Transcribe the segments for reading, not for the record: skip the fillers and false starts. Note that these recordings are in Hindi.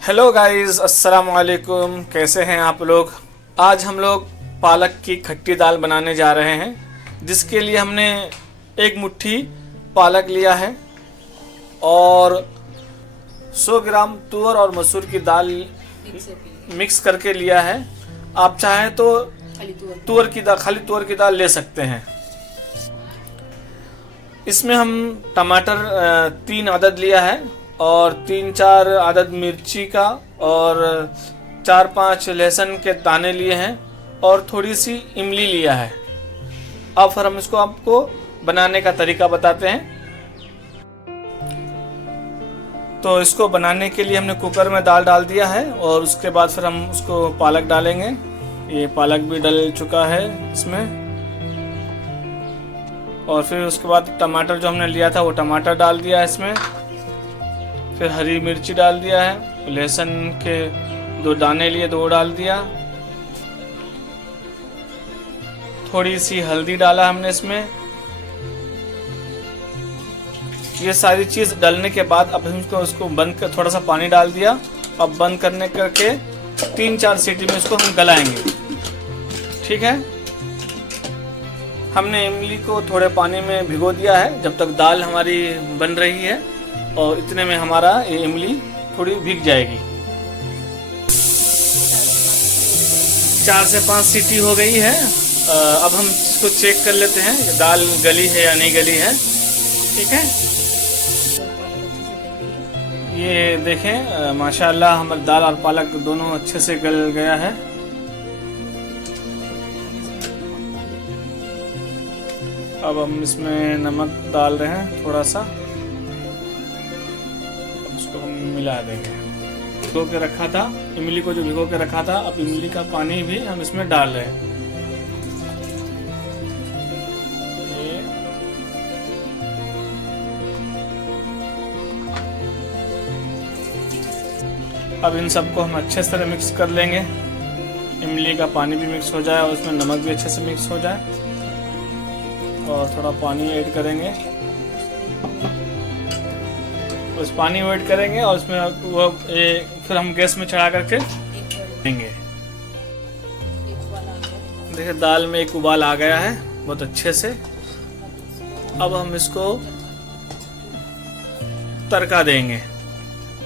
हेलो गाइस, अस्सलाम वालेकुम। कैसे हैं आप लोग। आज हम लोग पालक की खट्टी दाल बनाने जा रहे हैं, जिसके लिए हमने एक मुट्ठी पालक लिया है और 100 ग्राम तुअर और मसूर की दाल मिक्स करके लिया है। आप चाहें तो खाली तुअर की दाल ले सकते हैं। इसमें हम टमाटर 3 अदद लिया है और 3-4 अदद मिर्ची का और 4-5 लहसुन के दाने लिए हैं और थोड़ी सी इमली लिया है। अब फिर हम इसको आपको बनाने का तरीका बताते हैं। तो इसको बनाने के लिए हमने कुकर में दाल डाल दिया है और उसके बाद फिर हम उसको पालक डालेंगे। ये पालक भी डल चुका है इसमें। और फिर उसके बाद टमाटर जो हमने लिया था वो टमाटर डाल दिया है इसमें। फिर हरी मिर्ची डाल दिया है, लहसुन के 2 दाने लिए 2 डाल दिया, थोड़ी सी हल्दी डाला हमने इसमें। ये सारी चीज डालने के बाद अब हम उसको बंद कर, थोड़ा सा पानी डाल दिया। अब बंद करने करके 3-4 सीटी में इसको हम गलाएंगे। ठीक है। हमने इमली को थोड़े पानी में भिगो दिया है जब तक दाल हमारी बन रही है, और इतने में हमारा ये इमली थोड़ी भीग जाएगी। 4 से 5 सीटी हो गई है। अब हम इसको चेक कर लेते हैं दाल गली है या नहीं गली है। ठीक है। ये देखें, माशाल्लाह हमारी दाल और पालक दोनों अच्छे से गल गया है। अब हम इसमें नमक डाल रहे हैं थोड़ा सा, उसको हम मिला देंगे। भिगो के रखा था इमली को, जो भिगो के रखा था, अब इमली का पानी भी हम इसमें डाल रहे हैं। अब इन सबको हम अच्छे से मिक्स कर लेंगे। इमली का पानी भी मिक्स हो जाए और उसमें नमक भी अच्छे से मिक्स हो जाए। और थोड़ा पानी ऐड करेंगे, उस पानी ऐड करेंगे और उसमें वो फिर हम गैस में चढ़ा करके देंगे। देखिए दाल में एक उबाल आ गया है बहुत अच्छे से। अब हम इसको तड़का देंगे।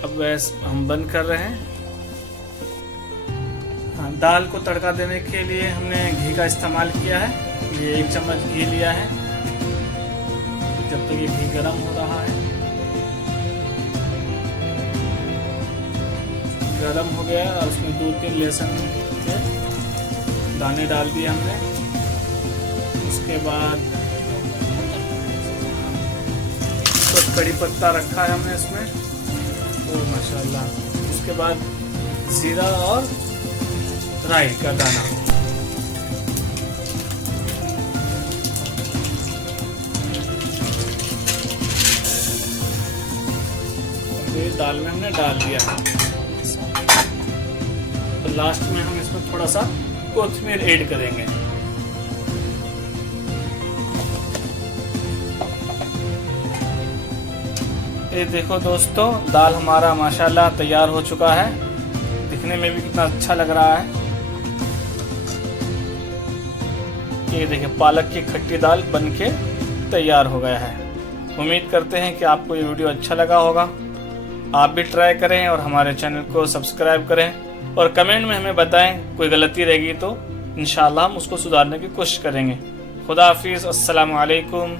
अब गैस हम बंद कर रहे हैं। हाँ, दाल को तड़का देने के लिए हमने घी का इस्तेमाल किया है। ये 1 चम्मच घी लिया है। जब तक ये घी गर्म हो रहा है, गर्म हो गया और उसमें 2-3 लहसुन के दाने डाल दिए हमने। उसके बाद तो कड़ी पत्ता रखा है हमने इसमें, तो माशाल्लाह। उसके बाद जीरा और राई का दाना। दाल में हमने डाल दिया है। तो लास्ट में हम इसमें थोड़ा सा कोथिमीर ऐड करेंगे। ये देखो दोस्तों, दाल हमारा माशाल्लाह तैयार हो चुका है। दिखने में भी कितना अच्छा लग रहा है। ये देखिए पालक की खट्टी दाल बनके तैयार हो गया है। उम्मीद करते हैं कि आपको ये वीडियो अच्छा लगा होगा। आप भी ट्राई करें और हमारे चैनल को सब्सक्राइब करें और कमेंट में हमें बताएं कोई गलती रहेगी तो इंशाअल्लाह हम उसको सुधारने की कोशिश करेंगे। खुदा हाफिज़। अस्सलामु अलैकुम।